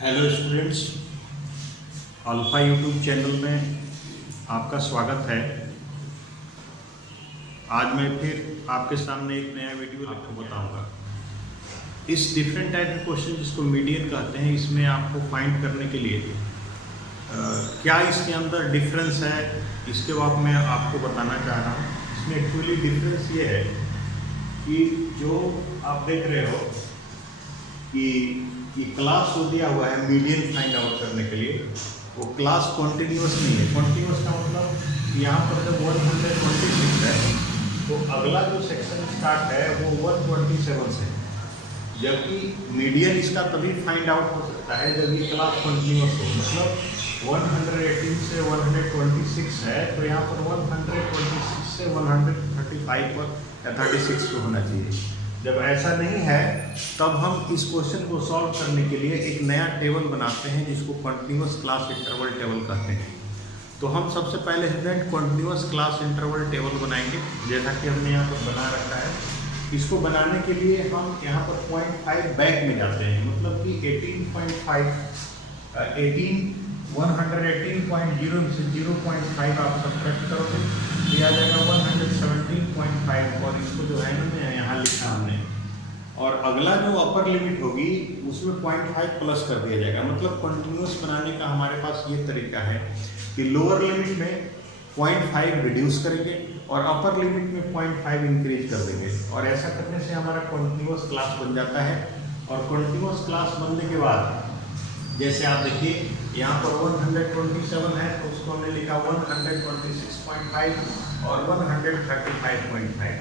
Hello students, alpha YouTube channel में आपका स्वागत है। आज मैं फिर आपके सामने एक नया वीडियो आपको बताऊंगा। इस डिफरेंट टाइप के क्वेश्चन जिसको मीडियन कहते हैं, इसमें आपको फाइंड करने के लिए क्या इसके अंदर डिफरेंस है, इसके बाद मैं आपको बताना चाह रहा हूँ। इसमें एक्चुअली डिफरेंस ये है कि जो आप देख रहे हो कि ये क्लास जो दिया हुआ है मीडियन फाइंड आउट करने के लिए, वो क्लास कॉन्टिन्यूस नहीं है। कॉन्टिन्यूस का मतलब यहाँ पर जब 126 है तो अगला जो सेक्शन स्टार्ट है वो 127 से, जबकि मीडियन इसका तभी फाइंड आउट हो सकता है जब ये क्लास कॉन्टिन्यूस हो। मतलब 118 से 126 है तो यहाँ पर 126 से 135 पर या 36 पर होना चाहिए। जब ऐसा नहीं है तब हम इस क्वेश्चन को सॉल्व करने के लिए एक नया टेबल बनाते हैं जिसको कंटिन्यूअस क्लास इंटरवल टेबल कहते हैं। तो हम सबसे पहले student continuous class interval table बनाएंगे, जैसा कि हमने यहाँ पर बना रखा है। इसको बनाने के लिए हम यहाँ पर 0.5 बैक में जाते हैं, मतलब कि 118.0 से 0.5 आप सब्ट्रैक्ट करोगे तो आ जाएगा 117.5, और इसको जो है ना यहाँ लिखा हमने। और अगला जो अपर लिमिट होगी उसमें 0.5 प्लस कर दिया जाएगा। मतलब कंटिन्यूअस बनाने का हमारे पास ये तरीका है कि लोअर लिमिट में 0.5 रिड्यूस करेंगे और अपर लिमिट में 0.5 इंक्रीज कर देंगे, और ऐसा करने से हमारा कंटिन्यूअस क्लास बन जाता है। और कंटिन्यूअस क्लास बनने के बाद जैसे आप देखिए यहाँ पर 127 है तो उसको हमने लिखा 126.5 और 135.5।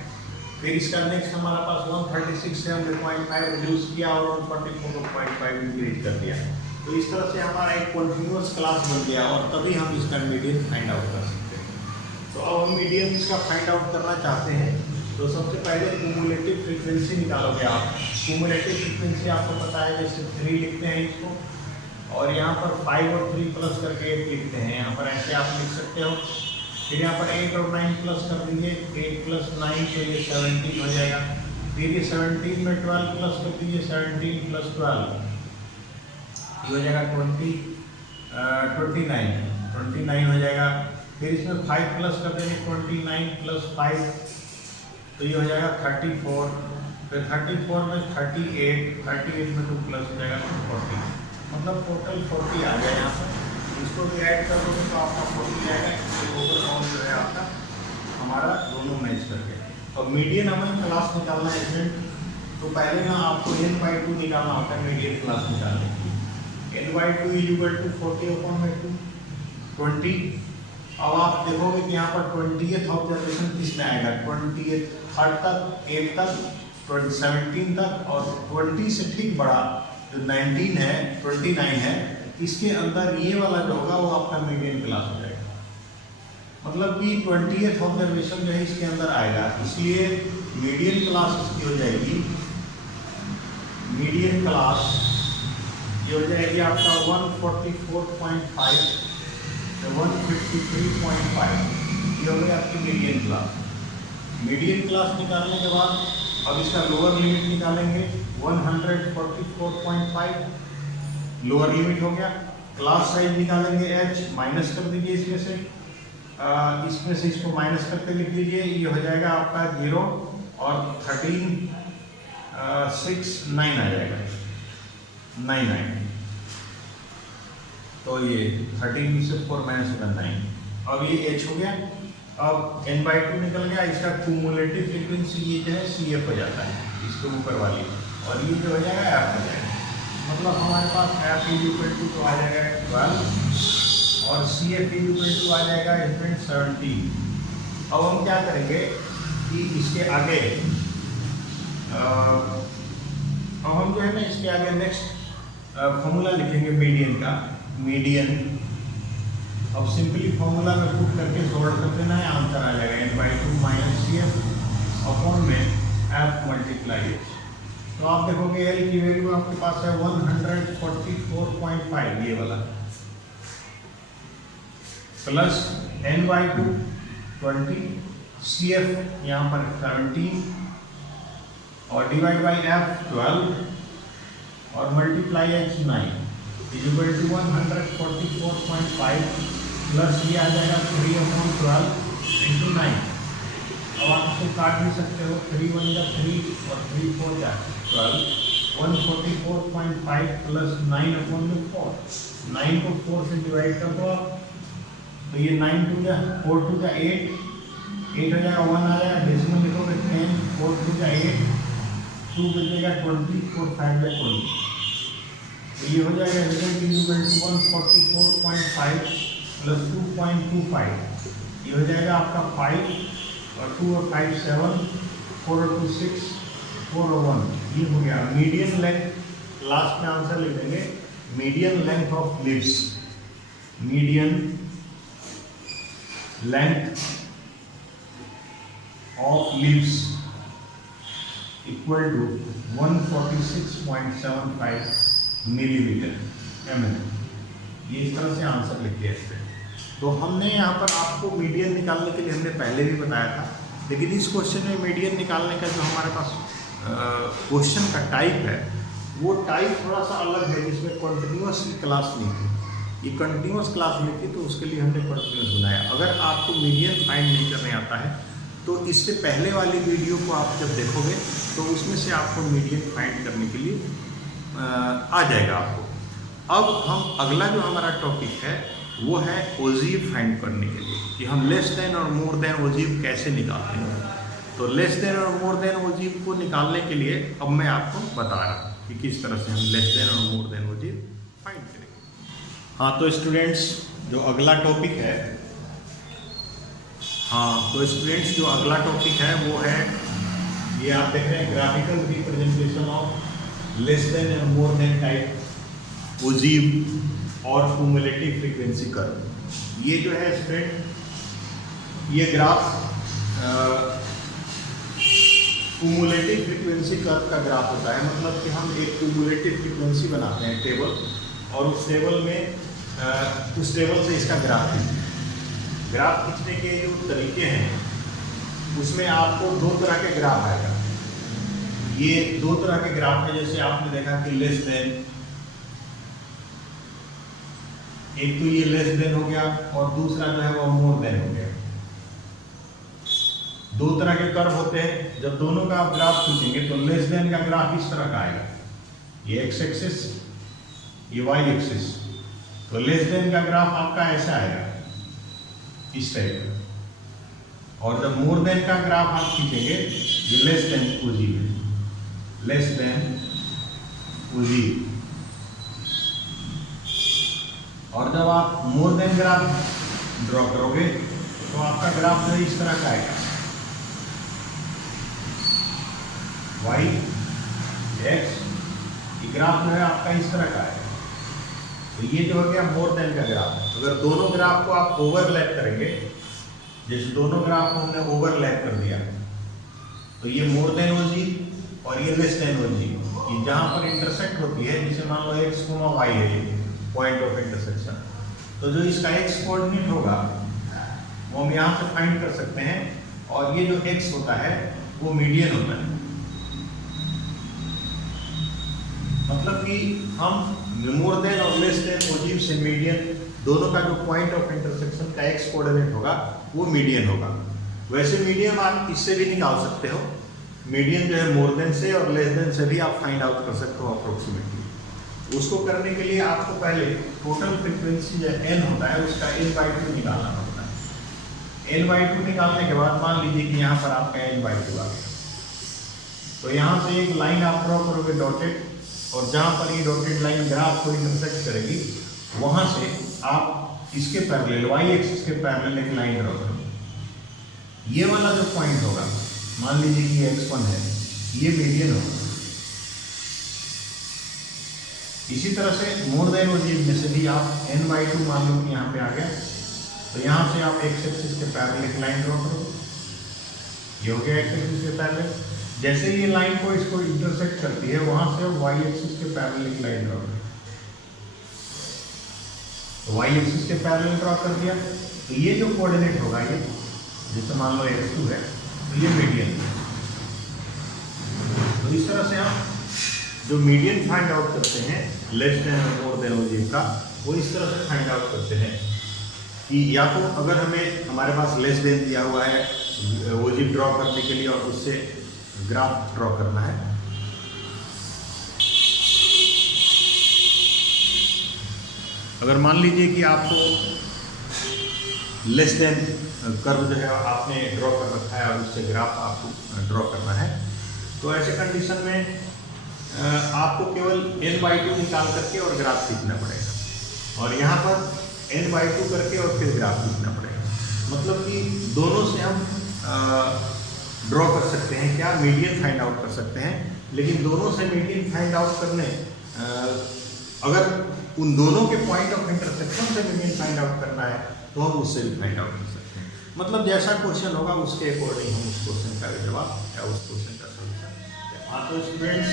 फिर इसका नेक्स्ट हमारा पास 136 से हमने 0.5 रिड्यूस किया और 144.5 इंक्रीज कर दिया। तो इस तरह से हमारा एक कंटिन्यूअस क्लास बन गया, और तभी हम इसका मीडियन फाइंड आउट कर सकते हैं। तो अब हम मीडियन इसका फाइंड आउट करना चाहते हैं तो सबसे पहले क्यूमुलेटिव फ्रीक्वेंसी निकालोगे आप। क्यूमुलेटिव फ्रीक्वेंसी आपको पता है, जैसे 3 लिखते हैं इसको, और यहाँ पर 5 और 3 प्लस करके 8 लिखते हैं। यहाँ पर ऐसे आप लिख सकते हो। फिर यहाँ पर 8 और 9 प्लस कर दीजिए, 8 + 9 तो ये 17 हो जाएगा। फिर ये 17 में 12 प्लस कर दीजिए, 17 + 12 ये हो जाएगा 29 हो जाएगा। फिर इसमें 5 प्लस कर देंगे, 29 + 5 तो ये हो जाएगा 34। फिर 34 में 38 में 2 प्लस हो जाएगा 40, मतलब टोटल 40 आ गया यहाँ पर। इसको भी ऐड कर दोगे तो आपका 40 आएगा। ओवरऑल जो है आपका हमारा दोनों मैच कर गए। और मीडियन हमें क्लास निकालना है स्टूडेंट, तो पहले ना आपको n/2 निकालना होता है मीडियन क्लास निकालने के लिए। n/2 = 40/2 20। अब आप देखोगे कि यहाँ पर 20th ऑब्जर्वेशन किसमें आएगा, 20th 3rd तक, 8 तक, 17 तक, और 20 से ठीक बड़ा जो 19 है, 29 है, इसके अंदर ये वाला जो होगा वो आपका मीडियन क्लास हो जाएगा। मतलब कि 20th ऑब्जर्वेशन जो है इसके अंदर आएगा, इसलिए मीडियन क्लास इसकी हो जाएगी। मीडियन क्लास ये हो जाएगी आपका 144.5 से 153.5, ये हो गई आपकी मीडियन क्लास। मीडियन क्लास निकालने के बाद अब इसका लोअर लिमिट निकालेंगे, 144.5 लोअर लिमिट हो गया। क्लास साइज निकालेंगे, h माइनस कर दीजिए इसमें से इसको माइनस करके लिख लीजिए, ये हो जाएगा आपका 0 और 13 6 9 आ जाएगा 99। तो ये 13 में से 4 माइनस होगा 9। अब ये h हो गया। अब n/2 निकल गया। इसका क्यूमुलेटिव फ्रीक्वेंसी ये जो है CF हो जाता है, इसके ऊपर वाली, और ये जो हो जाएगा f हो जाएगा। मतलब हमारे पास f = तो आ जाएगा 12 और CF = आ जाएगा 17। अब हम क्या करेंगे कि इसके आगे अब हम जो है ना इसके आगे नेक्स्ट फॉर्मूला लिखेंगे मीडियन का। मीडियन अब सिंपली फॉर्मूला में पुट करके सॉल्व कर देना है, आंसर आ जाएगा n/2 - CF अपॉन में f × h। तो आप देखोगे L की वैल्यू आपके पास है 144.5, ये वाला, प्लस n/2 20, CF यहाँ पर 17 और डिवाइड बाई f 12 और multiply h 9। Is equal to 144.5 plus ये आ जाएगा 3/12 इंटू 9। अब आप इसको काट भी सकते हो, 3 1 या 3 और 3 4 या 12, 144.5 प्लस 9/4, 9 को 4 से डिवाइड कर दो आप, तो ये 9 2 जा 4 2 जा 8 हो जाएगा, 1 आ जाएगा, डेसिमल लिखोगे 10, 4 2 जा 8, 2 बचेगा 20, 4 5 जा 20, तो ये हो जाएगा result is equal to 144.5 plus 2.25, ये हो जाएगा आपका 5 और 2 और 5 7, 4 और 2 6, 4 और 1, ये हो गया मीडियन लेंथ। लास्ट में आंसर लिख देंगे median length of leaves, median length of leaves equal to 146.75 millimetre mm। ये इस तरह से आंसर लिख दिया इस पे। तो हमने यहाँ पर आपको मीडियन निकालने के लिए हमने पहले भी बताया था, लेकिन इस क्वेश्चन में मीडियन निकालने का जो हमारे पास क्वेश्चन का टाइप है वो टाइप थोड़ा सा अलग है, जिसमें कंटिन्यूअस क्लास नहीं थी। ये कंटिन्यूअस क्लास नहीं थी तो उसके लिए हमने कंटिन्यूअस बनाया। अगर आपको मीडियन फाइंड नहीं करने आता है तो इससे पहले वाली वीडियो को आप जब देखोगे तो उसमें से आपको मीडियन फाइंड करने के लिए आ जाएगा आपको। अब हम अगला जो हमारा टॉपिक है वो है ओजीव फाइंड करने के लिए, कि हम लेस देन और मोर देन ओजीव कैसे निकालते हैं। तो लेस देन और मोर देन ओजीव को निकालने के लिए अब मैं आपको बता रहा हूँ कि किस तरह से हम लेस देन और मोर देन ओजीव फाइंड करेंगे। हाँ तो स्टूडेंट्स जो अगला टॉपिक है जो अगला टॉपिक है वो है, ये आप देख रहे हैं graphical representation of less than और मोर देन टाइप ओजीव और क्यूमुलेटिव फ्रीक्वेंसी कर्व। ये जो है स्टूडेंट, ये ग्राफ क्यूमुलेटिव फ्रीक्वेंसी कर्व का ग्राफ होता है। मतलब कि हम एक क्यूमुलेटिव फ्रीक्वेंसी बनाते हैं टेबल, और उस टेबल से इसका ग्राफ खींचते हैं। ग्राफ खींचने के जो तरीके हैं उसमें आपको दो तरह के ग्राफ आएगा। ये दो तरह के ग्राफ है, जैसे आपने देखा कि लेस देन, एक तो ये लेस देन हो गया और दूसरा जो है वो मोर देन हो गया। दो तरह के कर्व होते हैं। जब दोनों का आप ग्राफ खींचेंगे तो लेस देन का ग्राफ इस तरह का आएगा, ये एक्स एक्सिस, ये वाई एक्सिस। तो लेस देन का ग्राफ आपका ऐसा आएगा इस टाइप का, और जब मोर देन का ग्राफ आप खींचेंगे ये लेस देन ओजीव है, लेस देन ओजीव। और जब आप मोर देन ग्राफ ड्रॉ करोगे तो आपका ग्राफ जो है इस तरह का आएगा, वाई एक्स, ये ग्राफ जो है आपका इस तरह का आएगा। तो ये जो हो गया मोर देन का ग्राफ। अगर दोनों ग्राफ को आप ओवरलैप करेंगे, जैसे दोनों ग्राफ को हमने ओवरलैप कर दिया, तो ये मोर देन ओजीव और ये लेस देन ओजीव, ये जहाँ पर इंटरसेक्ट होती है, जैसे मान लो एक्स कोमा वाई है ये पॉइंट ऑफ इंटरसेक्शन, तो जो इसका एक्स कोऑर्डिनेट होगा वो हम यहाँ से फाइंड कर सकते हैं, और ये जो एक्स होता है वो मीडियन होता है। मतलब कि हम मोर देन और लेस देन ओजीव से मीडियन, दोनों का जो पॉइंट ऑफ इंटरसेक्शन का एक्स कोऑर्डिनेट होगा वो मीडियन होगा। वैसे मीडियन आप इससे भी निकाल सकते हो, मीडियन जो है मोर देन से और लेस देन से भी आप फाइंड आउट कर सकते हो अप्रोक्सीमेटली। उसको करने के लिए आपको पहले टोटल फ्रीक्वेंसी जो एन होता है उसका n/2 निकालना पड़ता है। n/2 निकालने के बाद मान लीजिए कि यहाँ पर आपका n/2 आ गया, तो यहाँ से एक लाइन आप ड्रॉ करोगे डॉटेड, और जहाँ पर ये डॉटेड लाइन ग्राफ को इंटरसेक्ट करेगी वहाँ से आप इसके पैरेलल वाई एक्सिस के पैरेलल एक लाइन ड्रॉ करोगे। ये वाला जो पॉइंट होगा, मान लीजिए कि x1 है, ये मीडियन होगा। इसी तरह से मोर देन ओजीव में से भी आप n/2 मान लो कि यहाँ पे आ गया, तो यहाँ से आप x एक्सिस के पैरेलल एक लाइन ड्रॉ करोगे, ये हो गया x एक्सिस के पैरेलल। जैसे ये लाइन को इसको इंटरसेक्ट करती है वहां से y एक्सिस के पैरेलल एक लाइन ड्रॉ करें, तो y एक्सिस के पैरेलल ड्रॉ कर दिया, तो ये जो कोऑर्डिनेट होगा, ये जैसे मान लो x2 है तो ये मीडियन है। तो इस तरह से हम जो मीडियन फाइंड आउट करते हैं लेस देन और मोर देन ओजीव का, वो इस तरह से फाइंड आउट करते हैं कि या तो अगर हमें हमारे पास लेस देन दिया हुआ है ओजीव ड्रॉ करने के लिए और उससे ग्राफ ड्रॉ करना है, अगर मान लीजिए कि आपको लेस देन कर्व जो है आपने ड्रॉ कर रखा है और उससे ग्राफ आपको ड्रॉ करना है, तो ऐसे कंडीशन में आपको केवल n/2 निकाल करके और ग्राफ खींचना पड़ेगा और यहाँ पर n/2 करके और फिर ग्राफ खींचना पड़ेगा। मतलब कि दोनों से हम ड्रॉ कर सकते हैं, क्या मीडियन फाइंड आउट कर सकते हैं, लेकिन दोनों से मीडियन फाइंड आउट करने अगर उन दोनों के पॉइंट ऑफ इंटरसेक्शन से मीडियन फाइंड आउट करना है तो हम उससे भी फाइंड आउट कर सकते हैं। मतलब जैसा क्वेश्चन होगा उसके अकॉर्डिंग हम उस क्वेश्चन का जवाब या उस क्वेश्चन का सॉल्यूशन। हाँ तो स्टूडेंट्स,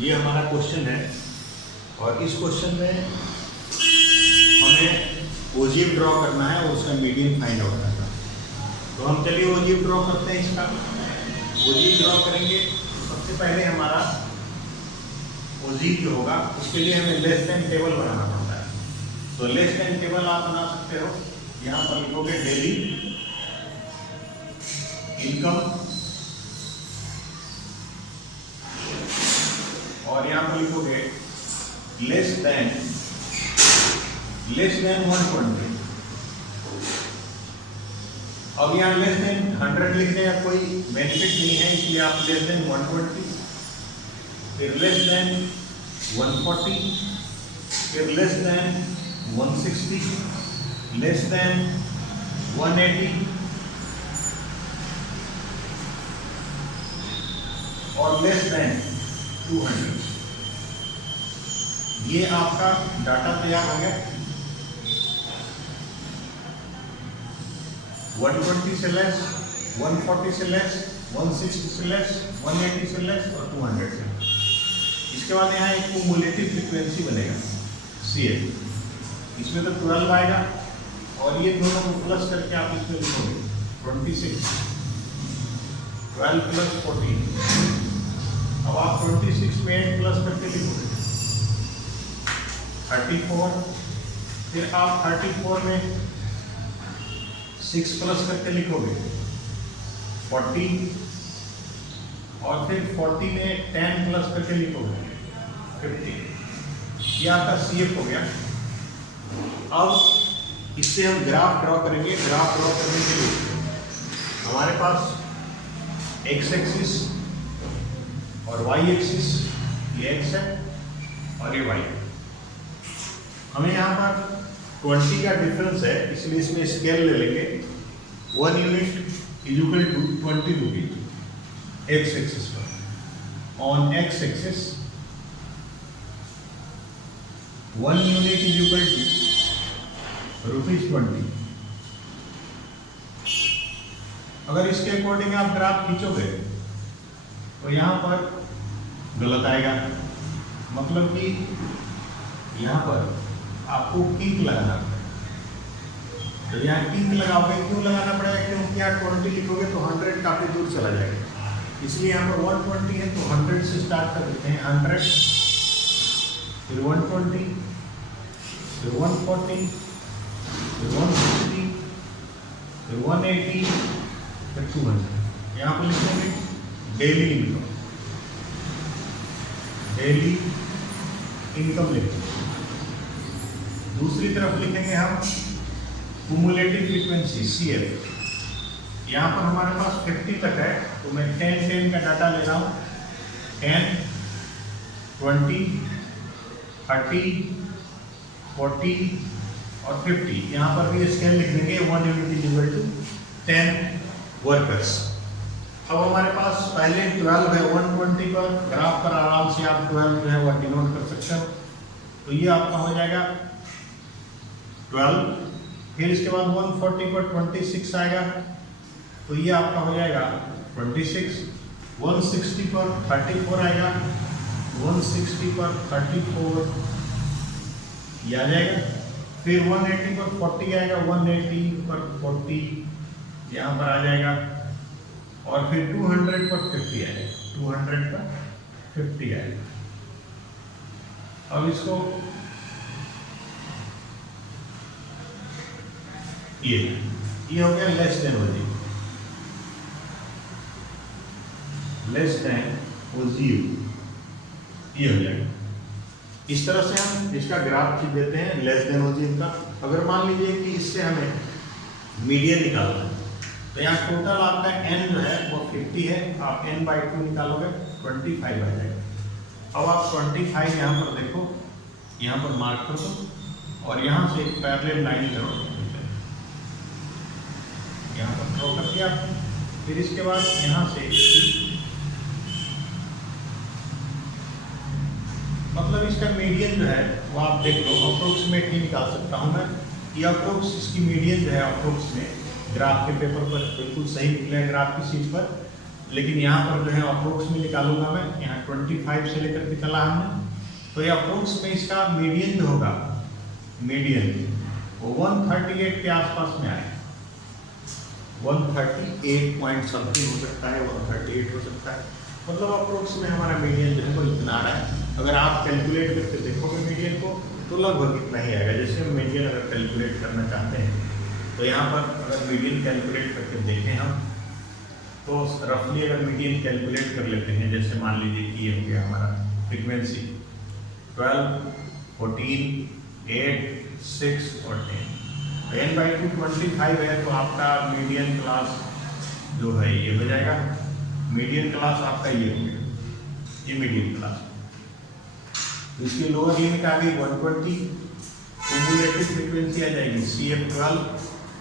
ये हमारा क्वेश्चन है और इस क्वेश्चन में हमें ओजीव ड्रॉ करना है और उसका मीडियन फाइंड आउट करना है। तो हम चलिए ओजीव ड्रॉ करते हैं। इसका ओजीव ड्रॉ करेंगे, सबसे पहले हमारा ओजीव जो होगा उसके लिए हमें लेस देन टेबल बनाना पड़ता है। तो लेस देन टेबल आप बना सकते हो, यहाँ पर लिखोगे डेली इनकम और यहाँ पर लिखोगे लेस देन 120। अब यहाँ लेस देन 100 लिखने का कोई बेनिफिट नहीं है, इसलिए आप लेस देन 120, फिर लेस देन 140, फिर लेस देन 160, लेस देन 180 और लेस देन 200। ये आपका डाटा तैयार हो गया। 120 से लेस, 140 से लेस, 160 से लेस, 180 से लेस और 200 से। इसके बाद यहाँ एक क्युमुलेटिव फ्रीक्वेंसी बनेगा CF, इसमें तो 12 आएगा और ये दोनों को प्लस करके आप इसमें लिखोगे 26, 12 प्लस 14। अब आप 26 में 8 प्लस करके लिखोगे 34, फिर आप 34 में 6 प्लस करके लिखोगे 40 और फिर 40 में 10 प्लस करके लिखोगे 50। ये आपका CF हो गया। अब इससे हम ग्राफ ड्रॉ करेंगे। ग्राफ ड्रॉ करने के लिए हमारे पास एक्स एक्सिस और वाई एक्सिस, ये एक्स है और ये वाई है। हमें यहाँ पर 20 का डिफरेंस है, इसलिए इसमें स्केल ले लेंगे। 1 unit is equal to 20 rupees x axis पर। On x axis 1 unit is equal to ₹20। अगर इसके अकॉर्डिंग आप ग्राफ खींचोगे तो यहाँ पर गलत आएगा, मतलब कि यहाँ पर आपको किक लगाना पड़ेगा। तो यहाँ किक लगाओगे, क्यों लगाना पड़ेगा? क्योंकि यहाँ 20 लिखोगे तो 100 काफी दूर चला जाएगा, इसलिए यहाँ पर 120 है तो 100 से स्टार्ट कर देते हैं। 100, फिर 120, फिर 140, फिर 160, फिर 180, फिर 200। यहाँ पर लिखेंगे डेली इनकम, डेली इनकम लिखेंगे। दूसरी तरफ लिखेंगे हम क्युमुलेटिव फ्रीक्वेंसी CF। यहाँ पर हमारे पास 50 तक है तो मैं 10 का डाटा ले रहा हूँ। 10, 20, 30, 40 और 50। यहाँ पर भी स्केल लिख देंगे 1 unit is equal to 10 workers. अब हमारे पास पहले 12 है 120 पर, ग्राफ पर आराम से आप 12 जो है वह डिनोट कर सकते हो। तो ये आपका हो जाएगा 12। फिर इसके बाद 140 पर 26 आएगा तो ये आपका हो जाएगा 26। 160 पर 34 आएगा, 160 पर 34 ये आ जाएगा। फिर 180 पर 40 आएगा, 180 पर 40 यहाँ पर आ जाएगा और फिर 200 पर 50 आएगा, 200 पर 50 आएगा। अब इसको ये हो गया लेस देन हो जीरो, लेस देन हो जीरो, ये हो जाएगा। इस तरह से हम इसका ग्राफ खींच देते हैं लेस देन हो जीरो का। अगर मान लीजिए कि इससे हमें मीडियन निकालना है तो यहाँ टोटल आपका n जो है वो 50 है, आप n/2 निकालोगे 25 आ जाएगा। अब आप 25 यहाँ पर देखो, यहाँ पर मार्क कर दो और यहाँ से एक पैरेलल लाइन करो, यहाँ पर ड्रॉ कर दिया। फिर इसके बाद यहाँ से मतलब इसका मीडियन जो है वो आप देख लो, अप्रोक्सीमेटली निकाल सकता हूँ मैं। ये अप्रोक्स इसकी मीडियन जो है अप्रोक्स में ग्राफ के पेपर पर बिल्कुल सही निकला है ग्राफ की शीट पर, लेकिन यहाँ पर जो है अप्रोक्स में निकालूंगा मैं। यहाँ 25 से लेकर के चला हमने, तो ये अप्रोक्स में इसका मीडियन जो होगा, मीडियन वो 138 के आसपास में आए, 138 पॉइंट समथिंग हो सकता है, 138 हो सकता है। मतलब अप्रोक्स में हमारा मीडियन जो है वो इतना आ रहा है। अगर आप कैलकुलेट करके देखोगे मीडियन को तो लगभग इतना ही आएगा। जैसे हम मीडियन अगर कैलकुलेट करना चाहते हैं तो यहाँ पर अगर मीडियन कैलकुलेट करके देखें हम, तो रफली अगर मीडियन कैलकुलेट कर लेते हैं, जैसे मान लीजिए कि ये हो गया हमारा फ्रीक्वेंसी 12, 14, 8, 6 और 10, n/2 25 है, तो आपका मीडियन क्लास जो है ये हो जाएगा। मीडियन क्लास आपका ये हो गया, ये मीडियन क्लास। इसकी लोअर लिमिट आ गई 120, क्युमुलेटिव फ्रीक्वेंसी आ जाएगी CF12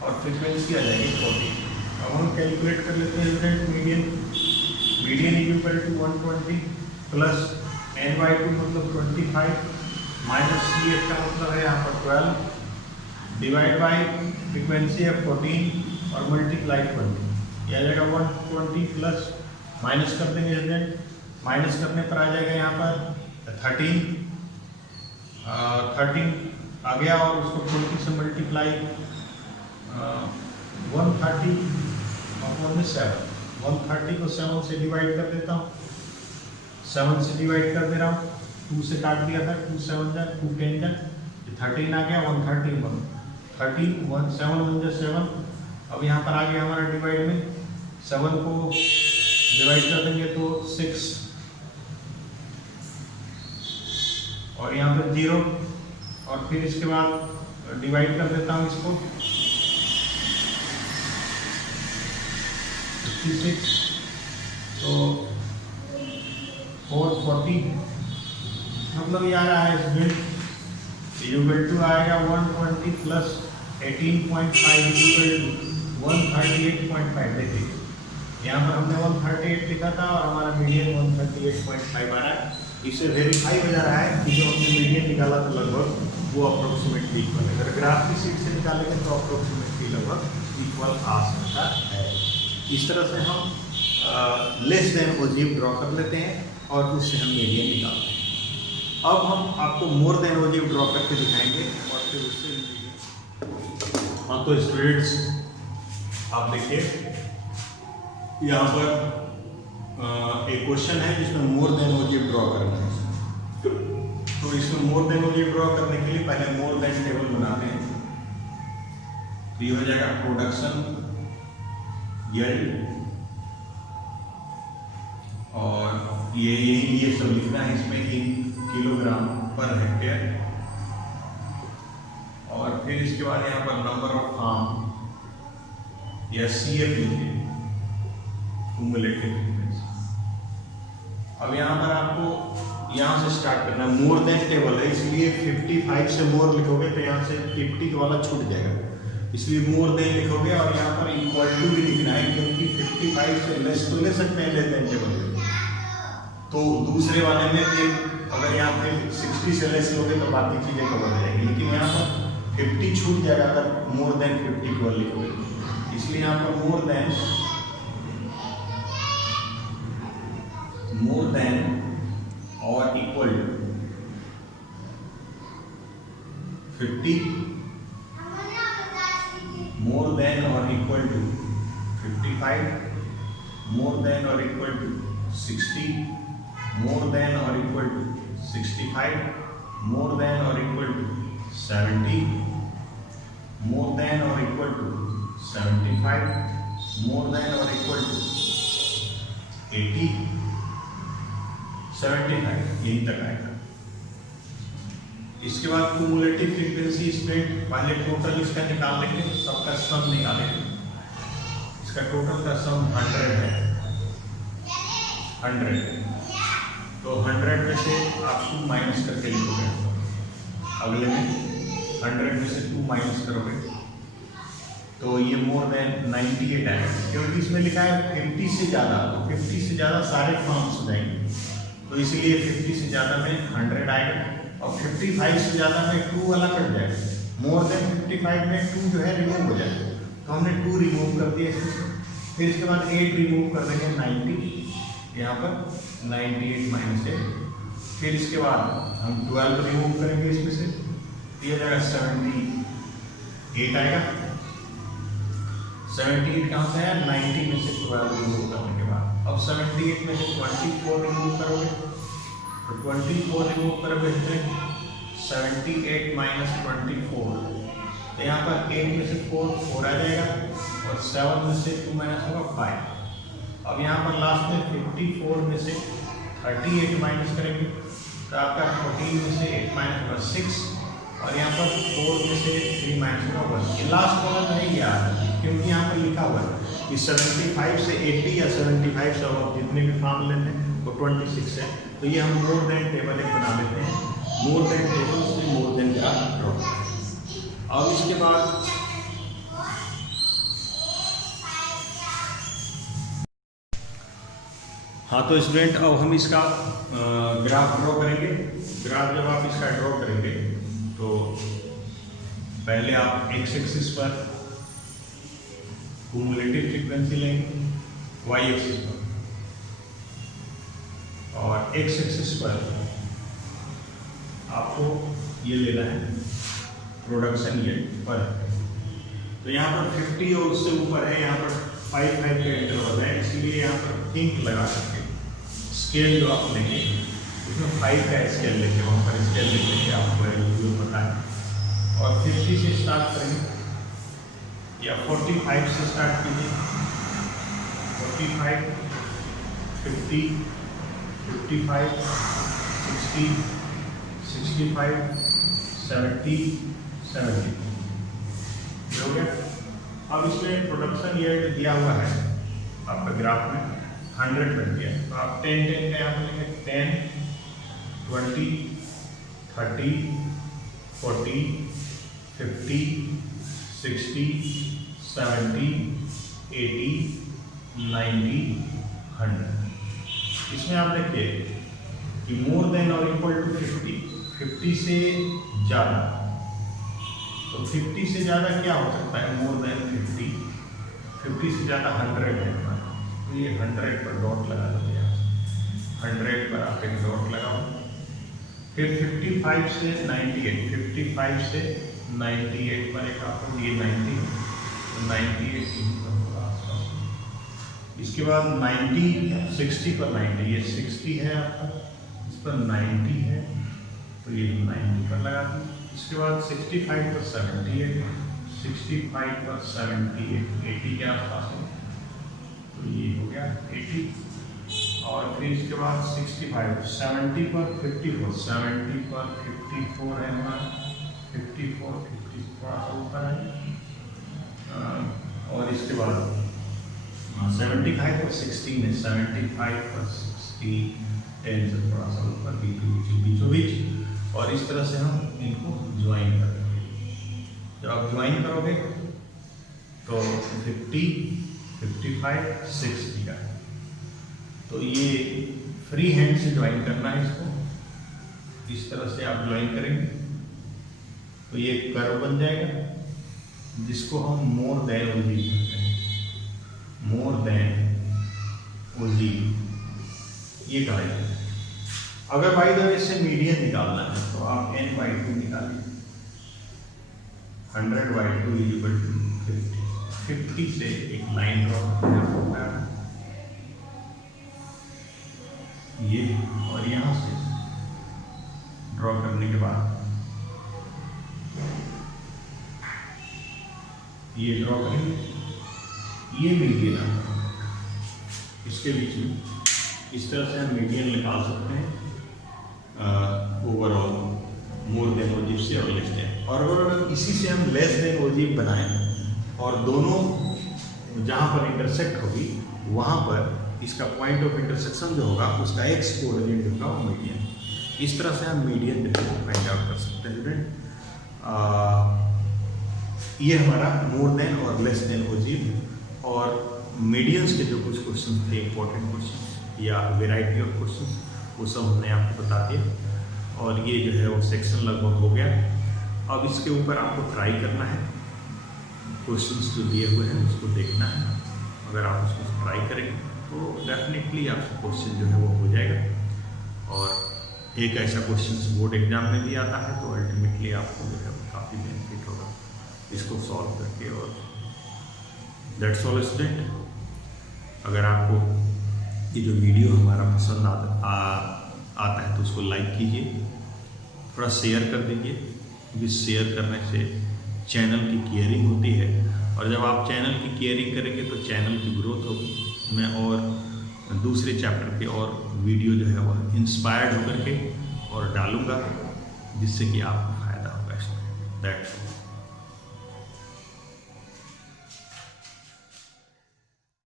और फ्रीक्वेंसी आ जाएगी 40। अब हम कैलकुलेट कर लेते हैं median. Median equal to 120 plus n/2 मतलब 25 माइनस CF का मतलब है यहाँ पर 12 डिवाइड बाई फ्रीक्वेंसी है 14 और मल्टीप्लाई 20, यह आ जाएगा 120 प्लस माइनस कर देंगे 100, माइनस करने पर आ जाएगा यहाँ पर 13 आ गया और उसको 20 से मल्टीप्लाई 130 और 7, 130 को 7 से डिवाइड कर देता हूँ, 7 से डिवाइड कर दे रहा हूँ, 2 से काट दिया था, 2 7 जा 2 10 जा, 13 आ गया, 131 13 1 7 1 जा 7। अब यहाँ पर आ गया हमारा डिवाइड में, 7 को डिवाइड कर देंगे तो 6 और यहाँ पर 0 और फिर इसके बाद डिवाइड कर देता हूँ इसको 56, तो 440 मतलब ये आ रहा है इक्वल टू आएगा 120 प्लस 18.5 इक्वल टू 138.5। देखिए यहाँ पर हमने 138 लिखा था और हमारा मीडियन 138.5 आ रहा है। इससे वेरीफाई हो जा रहा है कि जो हमने मीडियन निकाला था लगभग वो अप्रोक्सीमेटली इक्वल है। अगर ग्राफ की शीट से निकालेंगे तो अप्रोक्सीमेटली लगभग इक्वल आ सकता है। इस तरह से हम लेस देन ओजीव ड्रॉ कर लेते हैं और उससे हम मीडियन निकालते हैं। अब हम आपको मोर देन ओजीव ड्रॉ करके दिखाएंगे और फिर उससे मीडियन। हाँ तो स्टूडेंट्स आप देखिए यहाँ पर एक क्वेश्चन है जिसमें मोर देन ओजीव ड्रॉ करना है। तो इसमें मोर देन ओजीव ड्रॉ करने के लिए पहले मोर देन टेबल बनाते हैं। तो ये हो जाएगा प्रोडक्शन यील्ड और ये सब लिखना है इसमें इन किलोग्राम पर हेक्टेयर और फिर इसके बाद यहाँ पर नंबर ऑफ फार्म या CF लिखिए क्युमुलेटिव फ्रीक्वेंसी। अब यहाँ पर आपको यहाँ से स्टार्ट करना है। मोर देन टेबल है इसलिए 55 से मोर लिखोगे तो यहाँ से 50 वाला छूट जाएगा, इसलिए मोर देन लिखोगे और यहाँ पर इक्वल टू भी लिखना है क्योंकि 55 से लेस तो ले सकते हैं लेस देन टेबल में। तो दूसरे वाले में फिर अगर यहाँ पे 60 से लेस लोगे तो बाकी चीज़ें कवर हो जाएगी, लेकिन यहाँ पर 50 छूट जाएगा अगर मोर देन 50 को लिखोगे। इसलिए यहाँ पर मोर देन और इक्वल टू 50, मोर देन और इक्वल टू 55, मोर देन और इक्वल टू 60, मोर देन और इक्वल टू 65, मोर देन और इक्वल टू 70, मोर देन और इक्वल टू 75, मोर देन और इक्वल टू 80, 75, यहीं तक आएगा। इसके बाद क्यूमुलेटिव फ्रीक्वेंसी स्प्रेड, पहले टोटल इसका निकाल लेंगे, सबका सम निकालेंगे। इसका टोटल का सम 100 है, 100, तो 100 में से आप 2 माइनस करके लिखोगे, अगले में 100 में से 2 माइनस करोगे तो ये मोर देन 98 आएगा, क्योंकि इसमें लिखा है 50 से ज़्यादा, तो 50 से ज़्यादा सारे फॉर्म्स हो जाएंगे, तो इसलिए 50 से ज़्यादा में 100 आएगा, और 55 से ज़्यादा में 2 वाला कट जाएगा। मोर देन 55 में 2 जो है रिमूव हो जाएगा, तो हमने 2 रिमूव कर दिया इसमें। फिर इसके बाद 8 रिमूव कर देंगे, 90, यहाँ पर 98 माइनस 8। फिर इसके बाद हम 12 रिमूव करेंगे इसमें से, दिया जाएगा 78 आएगा। 78 कहाँ से आया, 90 में से 12 रिमूव करने के बाद। अब 78 में से 24 रिमूव करोगे, तो 24 रिमूव करोगे इसमें 78 माइनस 24, तो यहाँ पर 8 में से 4 आ जाएगा, और 7 में से 2 माइनस होगा 5। अब यहाँ पर लास्ट में 54 में से 38 माइनस करेंगे, तो आपका 14 में से 8 माइनस होगा 6, और यहाँ पर 4 में से 3 माइनस होगा 1। ये लास्ट कॉलम है यार, क्योंकि यहाँ पर लिखा हुआ है कि 75 से 80 या 75 से अब जितने भी फॉर्म लेते हैं वो 26 है, तो ये हम मोर देन टेबल एक बना लेते हैं। मोर देन टेबल से मोर देन का ड्रॉ। अब इसके बाद हाँ, तो स्टूडेंट अब हम इसका ग्राफ ड्रॉ करेंगे। ग्राफ जब आप इसका ड्रॉ करेंगे तो पहले आप एक्स एक्सिस पर क्यूमुलेटिव फ्रीक्वेंसी लेंगे, वाई एक्सिस पर, और एक्स एक्सिस पर आपको ये लेना है प्रोडक्शन यील्ड पर। तो यहाँ पर 50 और उससे ऊपर है, यहाँ पर 5 का इंटरवल है, इसलिए यहाँ पर थिंक लगा सकते। स्केल जो आप लेंगे उसमें 5 का स्केल लेके वहाँ पर स्केल लेके आपको वैल्यू बताएं, और 50 से स्टार्ट करेंगे या 45 से स्टार्ट कीजिए। 45, 50, 55, 60, 65, 70, 70 हो गया। अब इसमें प्रोडक्शन यील्ड दिया हुआ है आपका ग्राफ में 100 बन गया, तो आप 10 10 का यहाँ पर लेंगे, 10, 20, 30, 40, 50, 60, 70, 80, 90, 100। इसमें आप देखिए कि मोर देन और इक्वल टू 50 से ज़्यादा, तो 50 से ज़्यादा क्या हो सकता है, मोर देन 50 से ज़्यादा 100 है, तो ये 100 पर डॉट लगा दीजिए। 100 पर आप एक डॉट लगाओ। फिर 55 से 98, 55 से 98 पर एक आपको ये 90, तो 98 इसके बाद 90, 60 पर 90, ये 60 है आपका, इस पर 90 है, तो ये 90 पर लगा दीजिए। इसके बाद 65 पर 78, 65 पर 78, 80 के आसपास है, तो ये हो गया 80। और फिर इसके बाद 65, 70 पर 54, 70 पर 54 है हमारा, 54, 50 थोड़ा सा ऊपर है। और इसके बाद 75 पर 16 है, 75 पर 60, 10 से थोड़ा सा ऊपर, बीचों बीच। और इस तरह से हम इनको ज्वाइन करेंगे। जब आप ज्वाइन करोगे तो 50, 55, 60 का, तो ये फ्री हैंड से ज्वाइन करना है इसको। इस तरह से आप ज्वाइन करेंगे तो ये कर्व बन जाएगा, जिसको हम मोर देन ओजी कहते हैं। मोर देन ओजी ये करेंगे। अगर बाई द वे इससे मीडियन निकालना है तो आप n/2 निकालिए। 100/2 = 50। 50 से एक लाइन ड्रॉ करना है ये, और यहाँ से ड्रॉ करने के बाद ये ड्रॉ करेंगे, ये मीडियन आता है इसके बीच में। इस तरह से हम मीडियन निकाल सकते हैं ओवरऑल मोर देन ओजीव से और लेस देन। और अगर इसी से हम लेस देन ओजीव बनाएं और दोनों जहाँ पर इंटरसेक्ट होगी वहाँ पर इसका पॉइंट ऑफ इंटरसेक्शन जो होगा उसका एक्स कोऑर्डिनेट होगा वो मीडियन। इस तरह से हम मीडियन जो है फाइंड आउट कर सकते हैं स्टूडेंट। ये हमारा मोर देन और लेस देन ओजीव और मीडियंस के जो कुछ क्वेश्चन थे इंपॉर्टेंट क्वेश्चन या वेराइटी ऑफ क्वेश्चन वो सब हमने आपको बता दिया। और ये जो है वो सेक्शन लगभग हो गया। अब इसके ऊपर आपको ट्राई करना है, क्वेश्चंस जो दिए हुए हैं उसको देखना है। अगर आप उसको ट्राई करेंगे तो डेफिनेटली आपका क्वेश्चन जो है वो हो जाएगा। और एक ऐसा क्वेश्चन बोर्ड एग्जाम में भी आता है तो अल्टीमेटली आपको जो है वो काफ़ी बेनिफिट होगा इसको सॉल्व करके। और दैट्स ऑल स्टूडेंट। अगर आपको ये जो वीडियो हमारा पसंद आता है तो उसको लाइक कीजिए, थोड़ा शेयर कर दीजिए, क्योंकि शेयर करने से चैनल की केयरिंग होती है। और जब आप चैनल की केयरिंग करेंगे तो चैनल की ग्रोथ होगी। मैं और दूसरे चैप्टर के और वीडियो जो है वह इंस्पायर्ड होकर के और डालूँगा जिससे कि आपको फ़ायदा होगा। That's all.